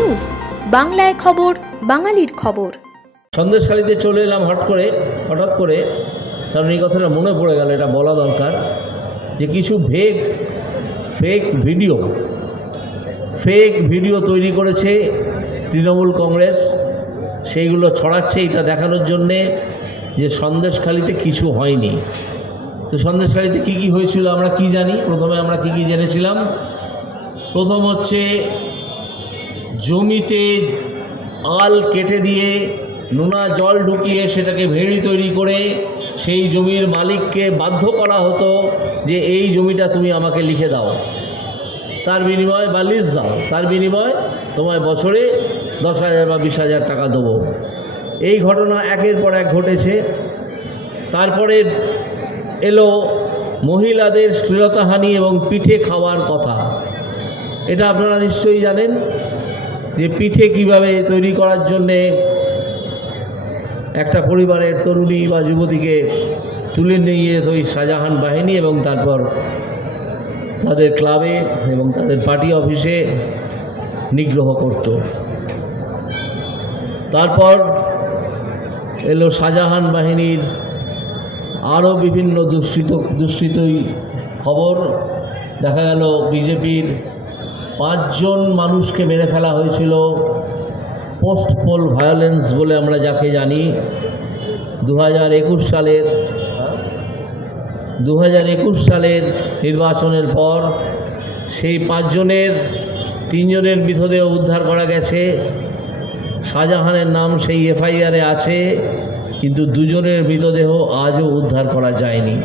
News, বাংলায় খবর, বাঙালির খবর। সন্দেশখালিতে চলে এলাম হঠাৎ করে হঠাৎ করে কারণ এই কথাটা মনে পড়ে গেল, এটা বলা দরকার যে কিছু ভেগ ফেক ভিডিও ফেক ভিডিও তৈরি করেছে তৃণমূল কংগ্রেস। সেইগুলো ছড়াচ্ছে, এটা দেখানোর জন্যে যে সন্দেশখালিতে কিছু হয়নি। তো সন্দেশখালিতে কী কী হয়েছিল আমরা কি জানি? প্রথমে আমরা কি কি জেনেছিলাম? প্রথম হচ্ছে জমিতে আল কেটে দিয়ে নোনা জল ঢুকিয়ে সেটাকে ভেড়ি তৈরি করে সেই জমির মালিককে বাধ্য করা হতো যে এই জমিটা তুমি আমাকে লিখে দাও। তার বিনিময়ে বা লিজ দাও। তার বিনিময়ে তোমায় বছরে দশ হাজার বা বিশ হাজার টাকা দেবো। এই ঘটনা একের পর এক ঘটেছে। তারপরে এলো মহিলাদের শ্লীলতাহানি এবং পিঠে খাওয়ার কথা। এটা আপনারা নিশ্চয়ই জানেন। যে পিঠে কীভাবে তৈরি করার জন্যে একটা পরিবারের তরুণী বা যুবতীকে তুলে নিয়ে যেত ওই শাহজাহান বাহিনী এবং তারপর তাদের ক্লাবে এবং তাদের পার্টি অফিসে নিগ্রহ করত। তারপর এলো শাহজাহান বাহিনীর আরও বিভিন্ন দুশ্চিত দুশ্চিতই খবর। দেখা গেল বিজেপির পাঁচজন মানুষকে মেরে ফেলা হয়েছিল। পোস্ট পোল ভায়োলেন্স বলে আমরা যাকে জানি। দু হাজার একুশ সালের দু হাজার একুশ সালের নির্বাচনের পর সেই পাঁচজনের, তিনজনের মৃতদেহ উদ্ধার করা গেছে। শাহজাহানের নাম সেই এফআইআরে আছে, কিন্তু দুজনের মৃতদেহ আজও উদ্ধার করা যায়নি।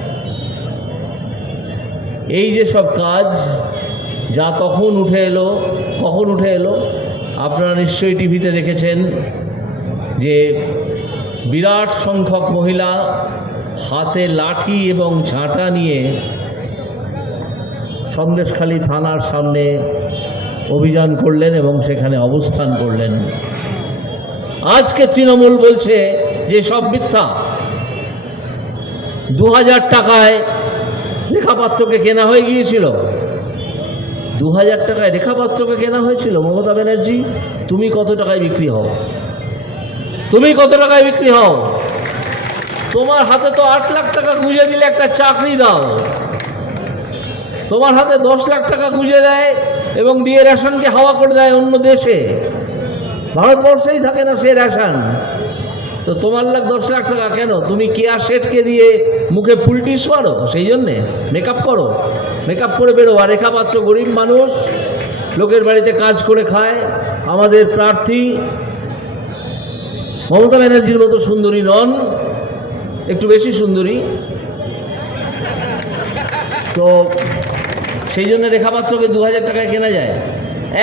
এই যে সব কাজ যা তখন উঠে এলো, কখন উঠে এলো, আপনারা নিশ্চয়ই টিভিতে দেখেছেন যে বিরাট সংখ্যক মহিলা হাতে লাঠি এবং ঝাঁটা নিয়ে সন্দেশখালী থানার সামনে অভিযান করলেন এবং সেখানে অবস্থান করলেন। আজকে তৃণমূল বলছে যে সব মিথ্যা। দু হাজার টাকায় রেখাপাত্রকে কেনা হয়ে গিয়েছিল। দু হাজার টাকায় রেখাপাত্রকে কেনা হয়েছিল, মমতা ব্যানার্জি? তুমি কত টাকায় বিক্রি হও? তুমি কত টাকায় বিক্রি হও? তোমার হাতে তো আট লাখ টাকা গুঁজে দিলে একটা চাকরি দাও। তোমার হাতে দশ লাখ টাকা গুঁজে দেয় এবং দিয়ে রেশনকে হাওয়া করে দেয় অন্য দেশে। ভারতবর্ষেই থাকে না সে রেশন। তো তোমার লাখ দশ লাখ টাকা কেন? তুমি কেয়া শেঠকে দিয়ে মুখে ফুলটিস মারো? সেই জন্যে মেকআপ করো। মেকআপ করে বেরো আর রেখাপাত্র গরিব মানুষ, লোকের বাড়িতে কাজ করে খায়। আমাদের প্রার্থী মমতা ব্যানার্জির মতো সুন্দরী নন, একটু বেশি সুন্দরী। তো সেই জন্য রেখাপাত্রকে দু হাজার টাকায় কেনা যায়।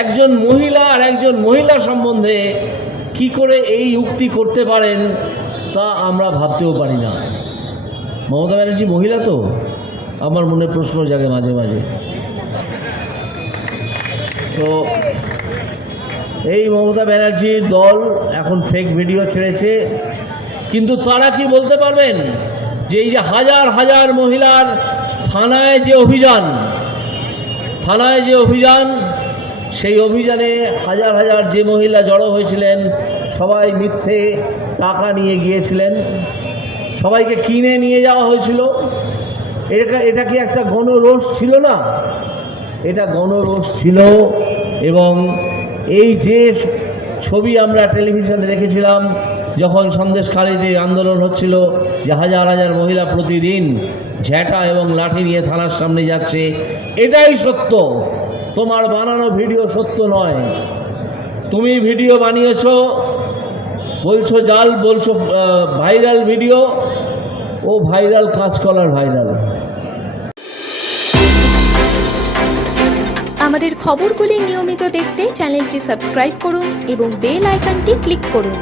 একজন মহিলা আর একজন মহিলা সম্বন্ধে কি করে এই উক্তি করতে পারেন তা আমরা ভাবতেও পারি না। মমতা ব্যানার্জি মহিলা তো? আমার মনে প্রশ্ন জাগে মাঝে মাঝে। তো এই মমতা ব্যানার্জির দল এখন ফেক ভিডিও ছেড়েছে। কিন্তু তারা কি বলতে পারবেন যে এই যে হাজার হাজার মহিলার থানায় যে অভিযান, থানায় যে অভিযান সেই অভিযানে হাজার হাজার যে মহিলা জড়ো হয়েছিলেন, সবাই মিথ্যে টাকা নিয়ে গিয়েছিলেন। সবাইকে কিনে নিয়ে যাওয়া হয়েছিল। এটা এটা কি একটা গণরোষ ছিল না? এটা গণরোষ ছিল এবং এই যে ছবি আমরা টেলিভিশনে দেখেছিলাম, যখন সন্দেশখালীতে আন্দোলন হচ্ছিল, যে হাজার হাজার মহিলা প্রতিদিন ঝ্যাঁটা এবং লাঠি নিয়ে থানার সামনে যাচ্ছে, এটাই সত্য। তোমার বানানো ভিডিও সত্য নয়। তুমি ভিডিও বানিয়েছ, বলছো জাল, বলছো ভাইরাল ভিডিও, ও ভাইরাল কাঁচকলার ভাইরাল। আমাদের খবরগুলি নিয়মিত দেখতে চ্যানেলটি সাবস্ক্রাইব করুন এবং বেল আইকনটি ক্লিক করুন।